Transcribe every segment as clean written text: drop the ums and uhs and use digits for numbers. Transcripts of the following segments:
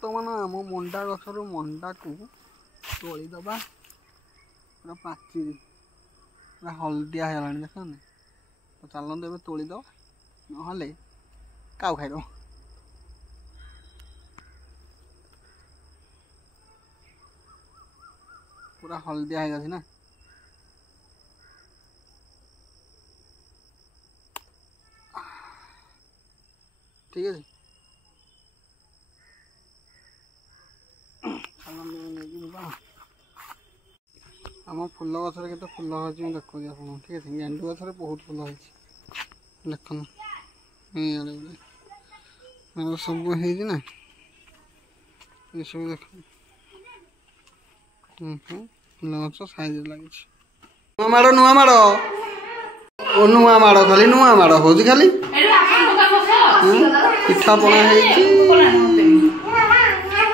बर्तमान आम मंडा गछर मंडा को तोली दबा पूरा पाची पूरा हलदिया हो गलानी देख तो चलते ए तोली दब ना काउ खाइद पूरा हलदिया हो ना ठीक है आम फूल गचर के फूल होती देखो आप ठीक है गेंडू गचर बहुत फूल होती देख सब हो ये सब देख फूल गच साइज लगे नुआ माड़ ओ नुआ माड़ खाली नुआ माड़ हो खाली पिठा पणा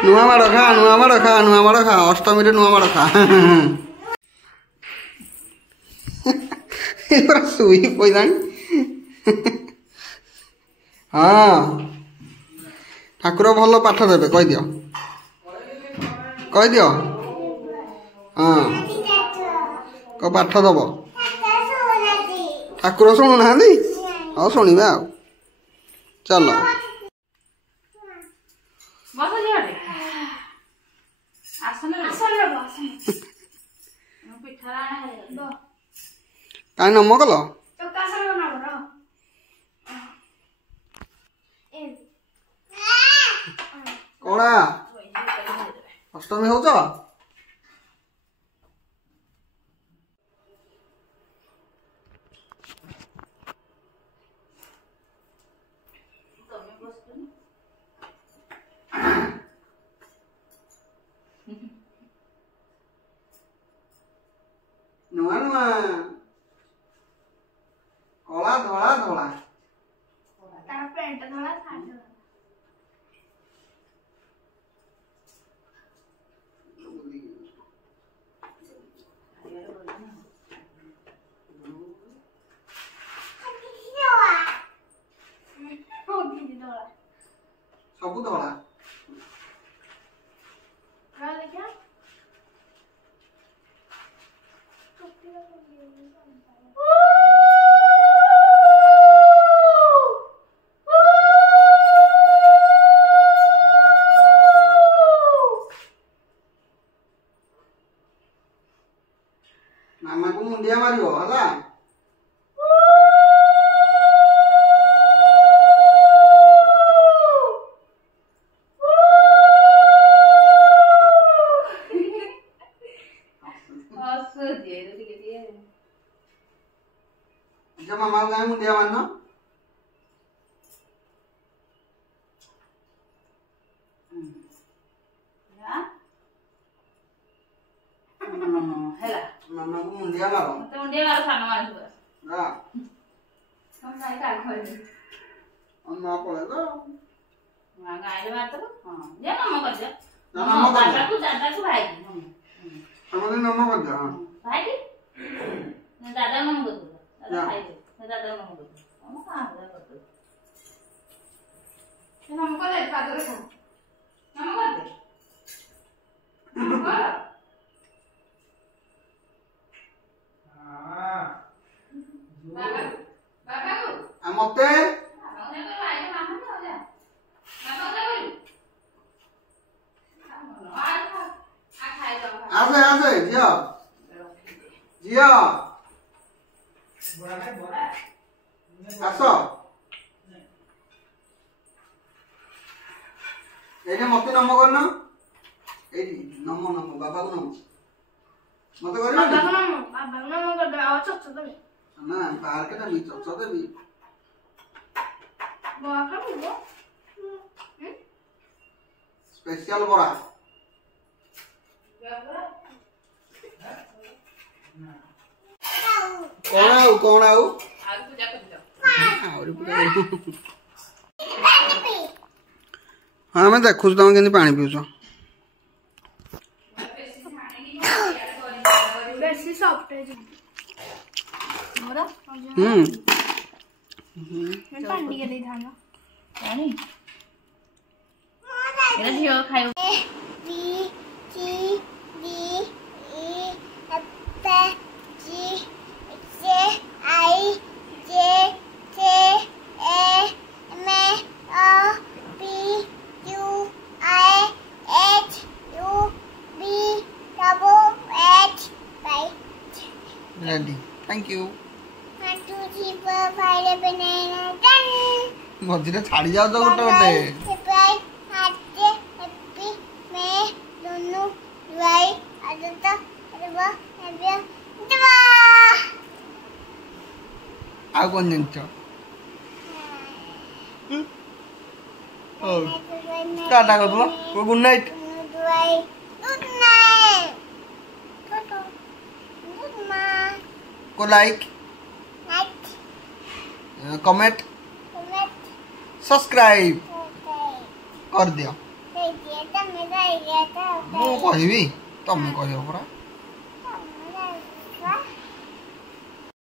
नुआ माड़ खा नुआ माड़ खा नुआ माड़ खा अष्टमी रे नुआ माड़ खा शुई पड़ा हाँ ठाकुर भल पाठ देवे कहीदि हाँ क पाठ दब ठाकुर शुणु ना हाँ शुणा आ चल कहीं नम कल कौड़ा अष्टमी हो नुआ नुआ कला धला धला तार पेंट धला साड़ी सब धला मामा को मुंडिया मारियो हला जब मामा को गाय मुंडिया मारना मामा को मुंडिया मारो तो मुंडिया मारो खाना मारो ना हम गाय का खोल और ना पड़े तो हां गाय मार तो हां जे नम कर जा नम कर दादा को भाई हमने नम कर जा भाई की दादा नम कर दादा भाई दादा नम कर हम कहां कर तो नम कर ले पादर को नम कर दे नम कर मते आसे आसे जिया जिया आसो एने मते नम करना एठी नम नम बाबा को नम मते करबे बाबा को नम कर दे आ चच दे ना पार्क ना भी चच दे भी बड़ा खाबो स्पेशल बड़ा कौन आउ आर पूजा कर दो और पूजा हाँ मैं देखु तुम केंती पानी पीउछ बेसी सॉफ्ट है मोरा मैं पानी के दे थाना पानी ଏଇଟା ଝିଅ ଖାଇବ। Ready. Thank you. मझे छाड़ी जाओ तो गोटे गोटे आउ कौन जिन टाटा कर दो गुड नाइट को लाइक कमेंट सब्सक्राइब कर दियो मु कहबी तमे कहबो परा।